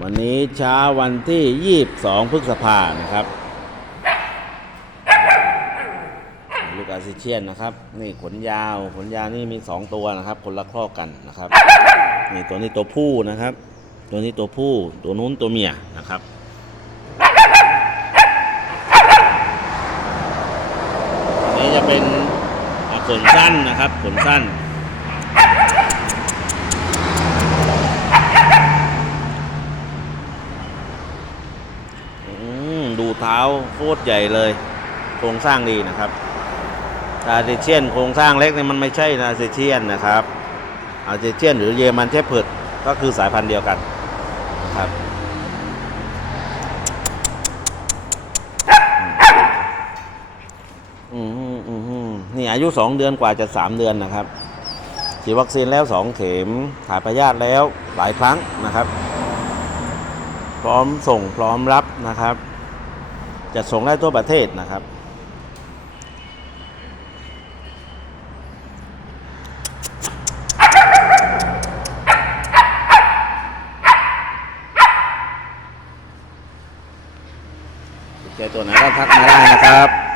วันนี้เช้าวันที่ 22 พฤษภานะครับ ลูกอาซิเชียนนะครับ นี่ขนยาวขนยาวนี่มี 2 ตัวนะครับ คนละครอกกันนะครับ นี่ตัวนี้ตัวผู้นะครับ ตัวนี้ตัวผู้ ตัวนู้นตัวเมียนะครับนี้จะเป็นขนสั้นนะครับขนสั้น อืม ดูเท้าโคตรใหญ่เลย โครงสร้างดีนะครับอาเจเชียนโครงสร้างเล็กเนี่ยมันไม่ใช่อาเจเชียนนะครับอาเจเชียนหรือเยอรมันเทพเพิดก็คือสายพันธุ์เดียวกันนะครับอืมอืมนี่อายุ 2 เดือนกว่าจะ 3 เดือนนะครับฉีดวัคซีนแล้ว 2 เข็มถ่ายพยาธิแล้วหลายครั้งนะครับ พร้อมส่งพร้อมรับนะครับ จะส่งได้ทั่วประเทศนะครับ ใจตัวไหนก็ทักมาได้นะครับ